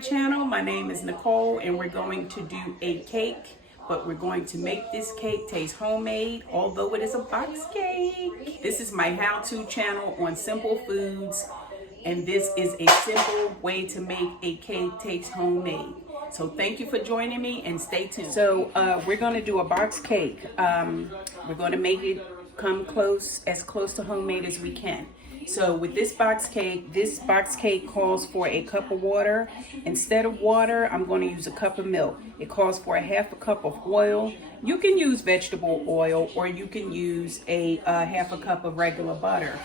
channel. My name is Nicole and we're going to do a cake, but we're going to make this cake taste homemade, although it is a box cake. This is my how-to channel on simple foods, and this is a simple way to make a cake taste homemade. So thank you for joining me and stay tuned. So we're going to do a box cake. We're going to make it come as close to homemade as we can. So with this box cake calls for a cup of water. Instead of water, I'm going to use a cup of milk. It calls for a half a cup of oil. You can use vegetable oil, or you can use a half a cup of regular butter.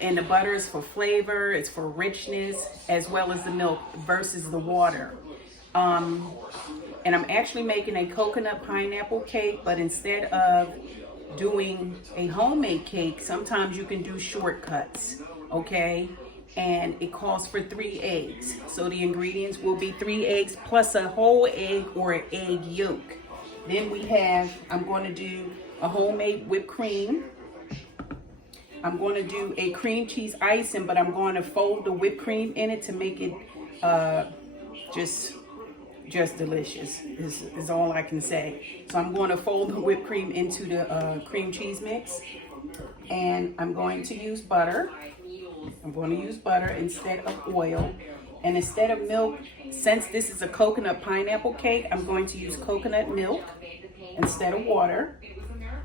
And the butter is for flavor, it's for richness, as well as the milk versus the water. And I'm actually making a coconut pineapple cake, but instead of doing a homemade cake, sometimes you can do shortcuts, okay? And it calls for 3 eggs. So the ingredients will be 3 eggs plus a whole egg or an egg yolk. Then I'm going to do a homemade whipped cream. I'm going to do a cream cheese icing, but I'm going to fold the whipped cream in it to make it just delicious is all I can say. So I'm going to fold the whipped cream into the cream cheese mix, and I'm going to use butter. I'm going to use butter instead of oil, and instead of milk, since this is a coconut pineapple cake, I'm going to use coconut milk instead of water.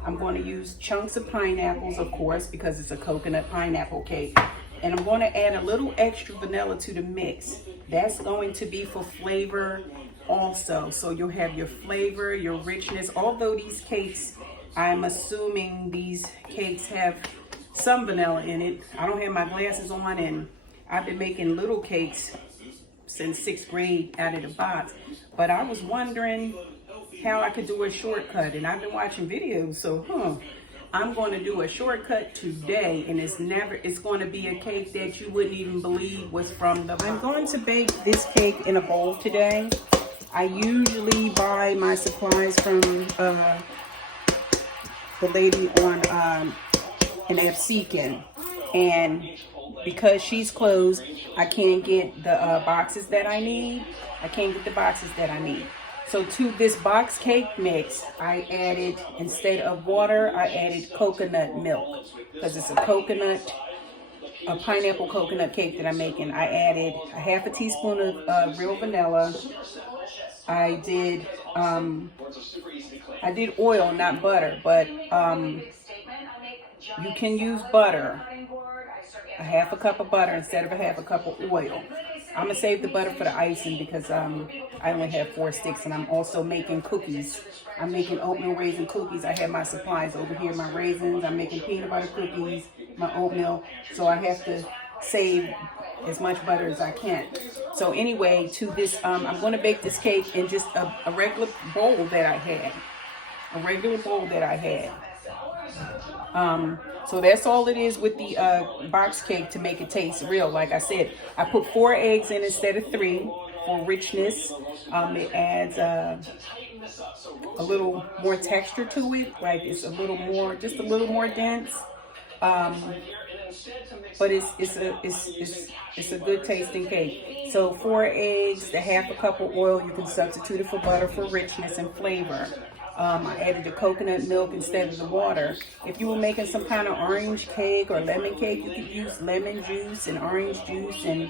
I'm going to use chunks of pineapples, of course, because it's a coconut pineapple cake. And I'm going to add a little extra vanilla to the mix. That's going to be for flavor also. So you'll have your flavor, your richness. Although these cakes, I'm assuming these cakes have some vanilla in it. I don't have my glasses on, and I've been making little cakes since 6th grade out of the box. But I was wondering how I could do a shortcut, and I've been watching videos, so I'm going to do a shortcut today, and it's going to be a cake that you wouldn't even believe was from the box. I'm going to bake this cake in a bowl today. I usually buy my supplies from the lady on Zesting, and because she's closed, I can't get the boxes that I need. So to this box cake mix, I added, instead of water, I added coconut milk, because it's a pineapple coconut cake that I'm making. I added a half a teaspoon of real vanilla. I did oil, not butter, but you can use butter, a half a cup of butter instead of a half a cup of oil. I'm going to save the butter for the icing because I only have 4 sticks, and I'm also making cookies. I'm making oatmeal raisin cookies. I have my supplies over here, my raisins. I'm making peanut butter cookies, my oatmeal. So I have to save as much butter as I can. So anyway, to this, I'm going to bake this cake in just a regular bowl that I had. So that's all it is with the box cake to make it taste real. Like I said, I put 4 eggs in instead of 3 for richness. It adds a little more texture to it, like it's just a little more dense. But it's a good tasting cake. So 4 eggs, the half a cup of oil. You can substitute it for butter for richness and flavor. I added the coconut milk instead of the water. If you were making some kind of orange cake or lemon cake, you could use lemon juice and orange juice and,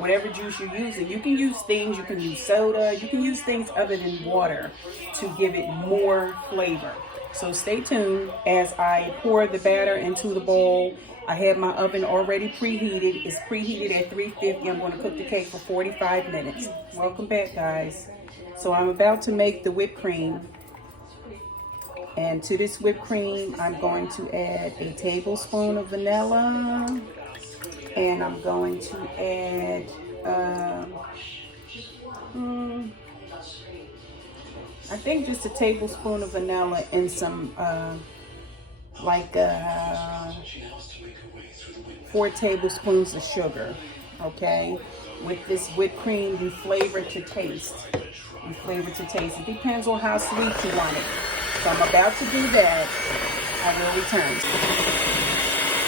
whatever juice you're using. You can use things, you can use soda, you can use things other than water to give it more flavor. So stay tuned as I pour the batter into the bowl. I have my oven already preheated. It's preheated at 350. I'm going to cook the cake for 45 minutes. Welcome back, guys. So I'm about to make the whipped cream. And to this whipped cream, I'm going to add a tablespoon of vanilla. And I'm going to add, I think just a tablespoon of vanilla and some, 4 tablespoons of sugar, okay? With this whipped cream, you flavor to taste. It depends on how sweet you want it. So I'm about to do that. I will return.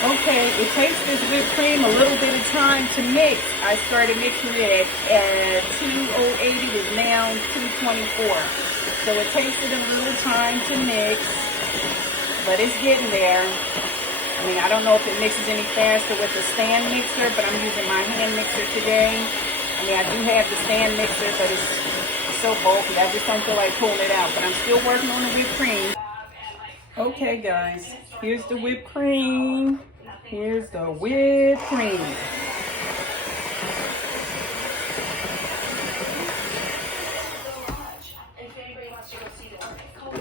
Okay, it takes this whipped cream a little bit of time to mix. I started mixing it at 280, it is now 224. So it takes it a little time to mix, but it's getting there. I mean, I don't know if it mixes any faster with the stand mixer, but I'm using my hand mixer today. I mean, I do have the stand mixer, but it's so bulky. I just don't feel like pulling it out, but I'm still working on the whipped cream. Okay, guys, here's the whipped cream. Here's the whipped cream.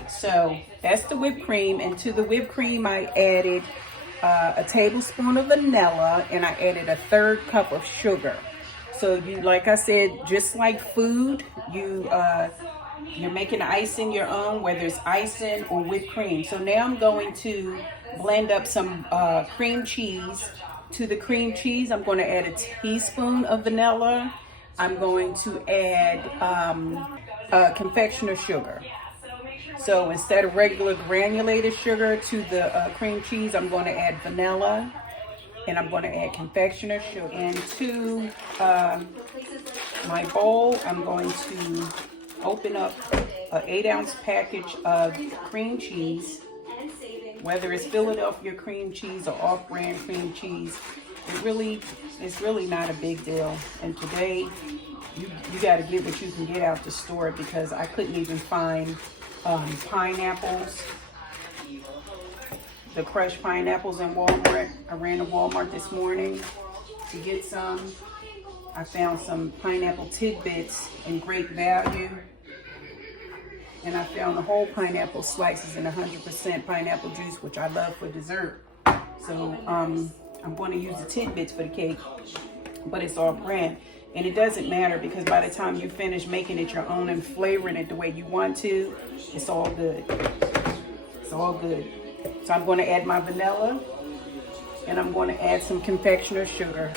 So that's the whipped cream, and to the whipped cream I added a tablespoon of vanilla, and I added a 1/3 cup of sugar. So you, like I said, just like food, you're making icing your own, whether it's icing or whipped cream. So now I'm going to blend up some cream cheese. To the cream cheese, I'm going to add a teaspoon of vanilla. I'm going to add confectioner sugar. So instead of regular granulated sugar to the cream cheese, I'm going to add vanilla, and I'm going to add confectioner sugar. And to my bowl, I'm going to open up an 8-ounce package of cream cheese, whether it's Philadelphia cream cheese or off-brand cream cheese. It's really not a big deal. And today, you got to get what you can get out the store, because I couldn't even find pineapples, the crushed pineapples in Walmart. I ran to Walmart this morning to get some. I found some pineapple tidbits in great value. And I found the whole pineapple slices in 100% pineapple juice, which I love for dessert. So I'm going to use the tidbits for the cake, but it's off brand. And it doesn't matter, because by the time you finish making it your own and flavoring it the way you want to, it's all good. It's all good. So I'm going to add my vanilla, and I'm going to add some confectioner sugar.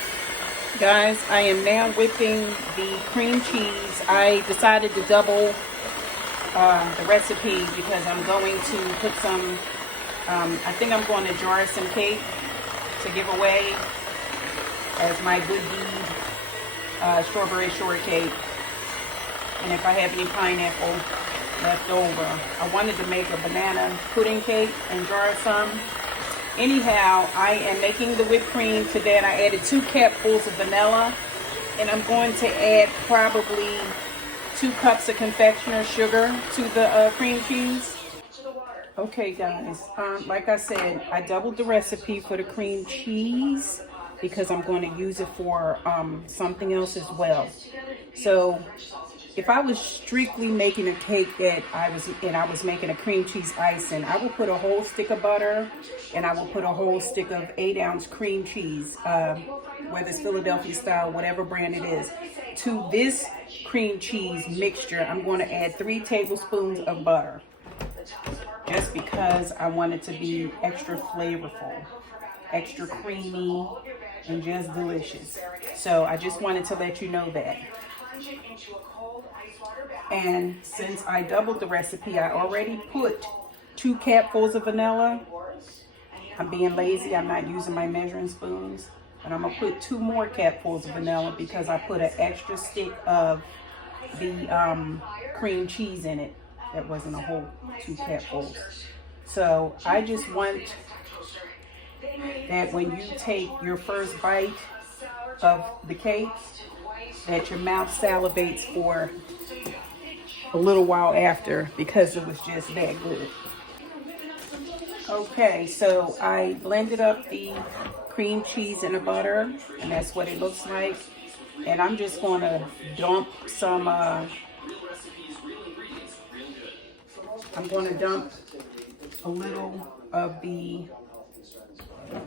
Guys, I am now whipping the cream cheese. I decided to double the recipe because I'm going to put some, I think I'm going to jar some cake to give away as my good deed strawberry shortcake. And if I have any pineapple left over, I wanted to make a banana pudding cake and jar some. Anyhow, I am making the whipped cream today, and I added 2 cupfuls of vanilla, and I'm going to add probably 2 cups of confectioner sugar to the cream cheese. Okay, guys, like I said, I doubled the recipe for the cream cheese because I'm going to use it for something else as well. So if I was strictly making a cake and I was making a cream cheese icing, I would put a whole stick of butter, and I will put a whole stick of 8-ounce cream cheese, whether it's Philadelphia style, whatever brand it is. To this cream cheese mixture, I'm going to add 3 tablespoons of butter, just because I want it to be extra flavorful, extra creamy, and just delicious. So I just wanted to let you know that. And since I doubled the recipe, I already put 2 cupfuls of vanilla. I'm being lazy, I'm not using my measuring spoons. And I'm going to put 2 more cupfuls of vanilla because I put an extra stick of the cream cheese in it. That wasn't a whole 2 cupfuls. So I just want that when you take your first bite of the cake, that your mouth salivates for a little while after, because it was just that good. Okay, so I blended up the cream cheese and the butter, and that's what it looks like. And I'm just going to dump some, I'm going to dump a little of the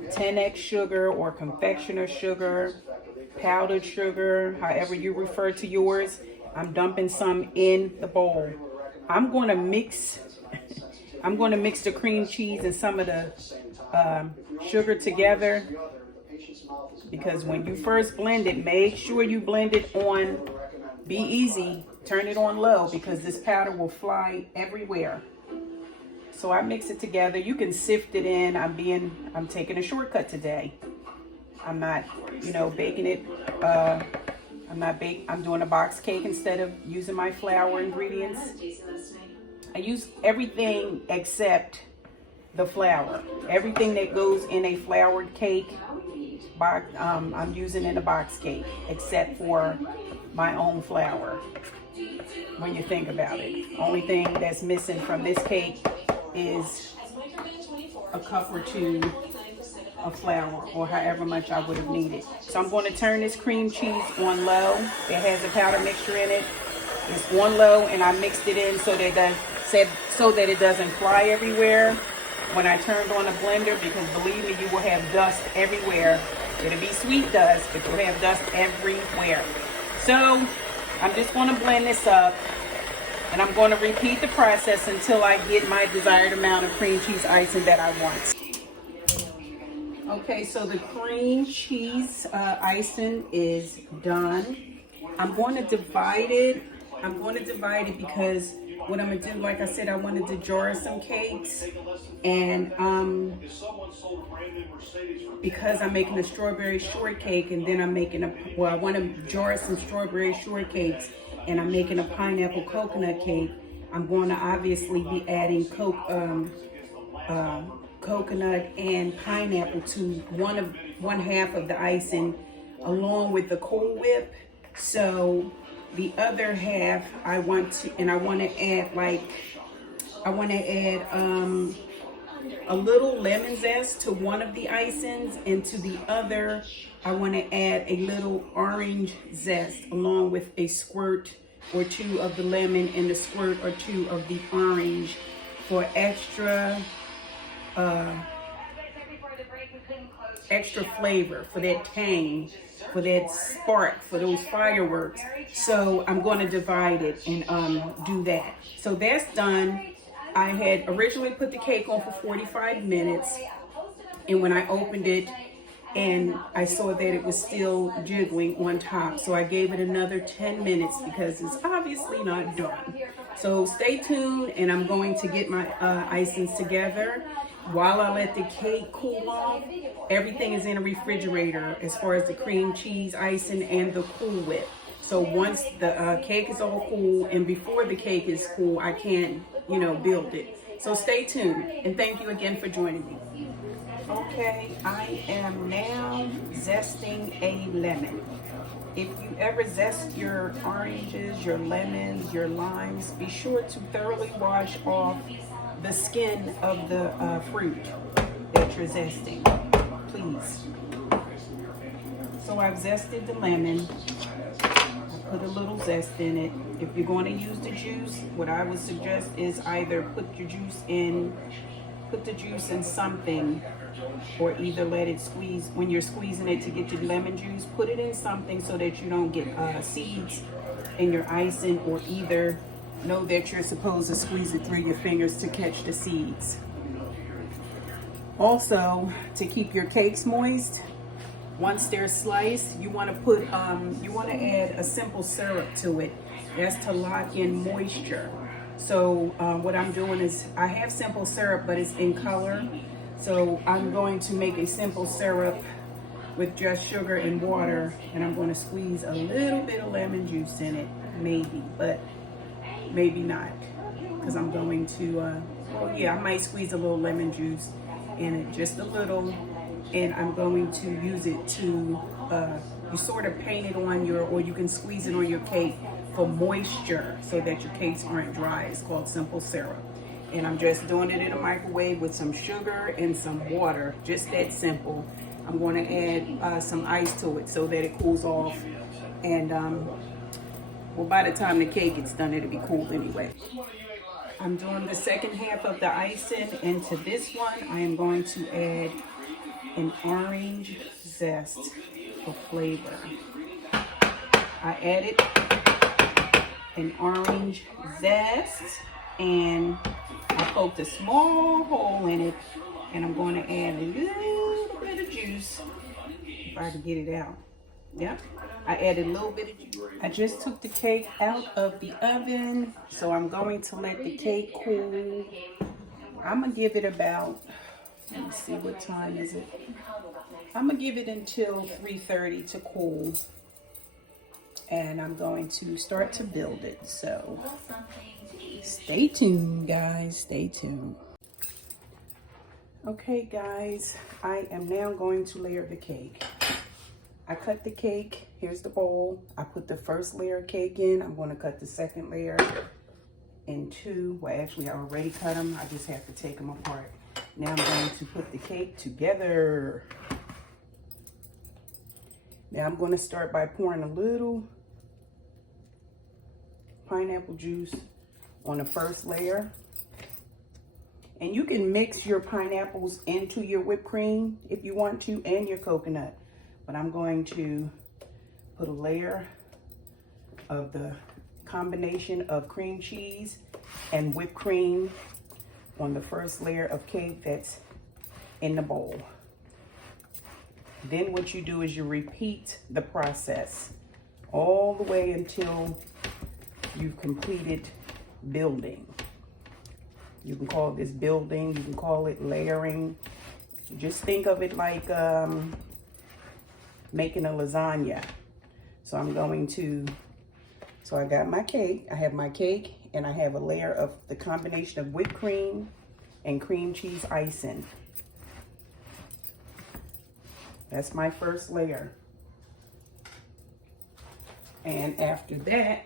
10x sugar or confectioner sugar, powdered sugar, however you refer to yours. I'm dumping some in the bowl. I'm going to mix the cream cheese and some of the sugar together, because when you first blend it, make sure you blend it on, be easy, turn it on low, because this powder will fly everywhere. So I mix it together. You can sift it in. I'm taking a shortcut today. I'm not, baking it. I'm doing a box cake instead of using my flour ingredients. I use everything except the flour. Everything that goes in a floured cake, I'm using in a box cake, except for my own flour. When you think about it, only thing that's missing from this cake is a cup or two of flour, or however much I would have needed. So I'm going to turn this cream cheese on low. It has a powder mixture in it. It's on low, and I mixed it in so that it doesn't fly everywhere when I turned on the blender, because believe me, you will have dust everywhere. It'll be sweet dust, but you'll have dust everywhere. So I'm just going to blend this up, and I'm going to repeat the process until I get my desired amount of cream cheese icing that I want. Okay, so the cream cheese icing is done. I'm going to divide it. Because what I'm going to do, like I said, I wanted to jar some cakes. And because I'm making a strawberry shortcake, and then I want to jar some strawberry shortcakes, and I'm making a pineapple coconut cake. I'm going to obviously be adding coconut and pineapple to one half of the icing, along with the Cool Whip. So the other half I want to add a little lemon zest to one of the icings, and to the other I want to add a little orange zest, along with a squirt or two of the lemon and a squirt or two of the orange for extra flavor, for that tang, for that spark, for those fireworks. So I'm going to divide it and do that. So that's done. I had originally put the cake on for 45 minutes, and when I opened it, and I saw that it was still jiggling on top, so I gave it another 10 minutes because it's obviously not done. So stay tuned, and I'm going to get my icings together. While I let the cake cool off, everything is in a refrigerator as far as the cream cheese icing and the Cool Whip. So once the cake is all cool, and before the cake is cool, I can, build it. So stay tuned, and thank you again for joining me. Okay, I am now zesting a lemon. If you ever zest your oranges, your lemons, your limes, be sure to thoroughly wash off the skin of the fruit that you're zesting, please. So I've zested the lemon. I put a little zest in it. If you're going to use the juice, what I would suggest is either put the juice in something, or either let it squeeze. When you're squeezing it to get your lemon juice, put it in something so that you don't get seeds in your icing, or either know that you're supposed to squeeze it through your fingers to catch the seeds. Also, to keep your cakes moist, once they're sliced, you want to add a simple syrup to it. That's to lock in moisture. So what I'm doing is, I have simple syrup, but it's in color. So I'm going to make a simple syrup with just sugar and water, and I'm going to squeeze a little bit of lemon juice in it, maybe, but maybe not, because I'm going to, I might squeeze a little lemon juice in it, just a little, and I'm going to use it to, you sort of paint it on or you can squeeze it on your cake for moisture so that your cakes aren't dry. It's called simple syrup. And I'm just doing it in a microwave with some sugar and some water, just that simple. I'm going to add some ice to it so that it cools off, and by the time the cake gets done, it'll be cool anyway. I'm doing the second half of the icing, and to this one, I am going to add an orange zest for flavor. I added an orange zest, and I poked a small hole in it, and I'm going to add a little bit of juice, if I can get it out. Yep, I added a little bit of juice. I just took the cake out of the oven, so I'm going to let the cake cool I'm gonna give it about, let me see, what time is it? I'm gonna give it until 3:30 to cool. And I'm going to start to build it. So stay tuned, guys, stay tuned. Okay, guys, I am now going to layer the cake. I cut the cake, here's the bowl. I put the first layer of cake in. I'm gonna cut the second layer in two. Well, actually I already cut them. I just have to take them apart. Now I'm going to put the cake together. Now I'm gonna start by pouring a little pineapple juice on the first layer. And you can mix your pineapples into your whipped cream if you want to, and your coconut. But I'm going to put a layer of the combination of cream cheese and whipped cream on the first layer of cake that's in the bowl. Then what you do is you repeat the process all the way until you've completed building. You can call this building, you can call it layering. Just think of it like making a lasagna. So I'm going to, so I got my cake, I have my cake, and I have a layer of the combination of whipped cream and cream cheese icing. That's my first layer. And after that,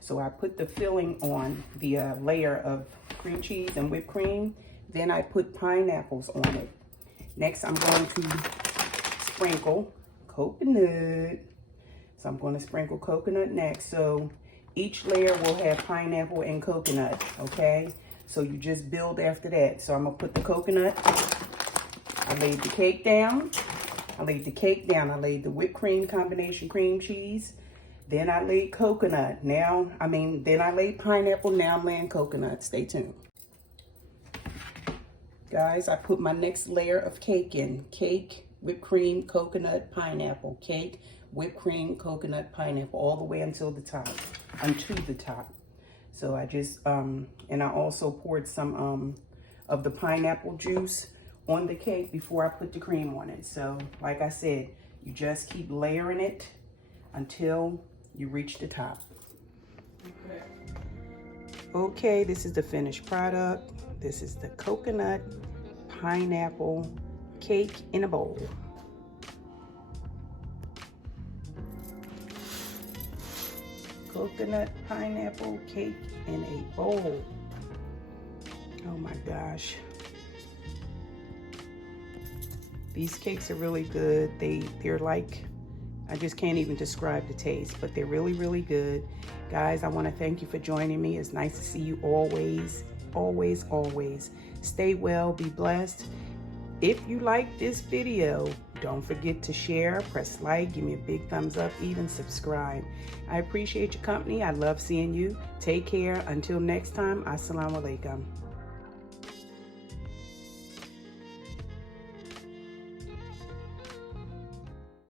so I put the filling on the layer of cream cheese and whipped cream. Then I put pineapples on it. Next, I'm going to sprinkle coconut. So I'm going to sprinkle coconut next. So each layer will have pineapple and coconut, okay? So you just build after that. So I'm gonna put the coconut. I laid the cake down. I laid the whipped cream combination cream cheese. Then I laid coconut. Then I laid pineapple. Now I'm laying coconut. Stay tuned. Guys, I put my next layer of cake in. Cake, whipped cream, coconut, pineapple. Cake, whipped cream, coconut, pineapple, all the way until the top, unto the top. So I just, and I also poured some of the pineapple juice on the cake before I put the cream on it. So like I said, you just keep layering it until you reach the top. Okay, this is the finished product. This is the coconut pineapple cake in a bowl. Coconut pineapple cake in a bowl. Oh my gosh. These cakes are really good. They're like, I just can't even describe the taste, but they're really, really good. Guys, I want to thank you for joining me. It's nice to see you always, always, always. Stay well, be blessed. If you like this video, don't forget to share, press like, give me a big thumbs up, even subscribe. I appreciate your company. I love seeing you. Take care. Until next time, assalamu alaikum.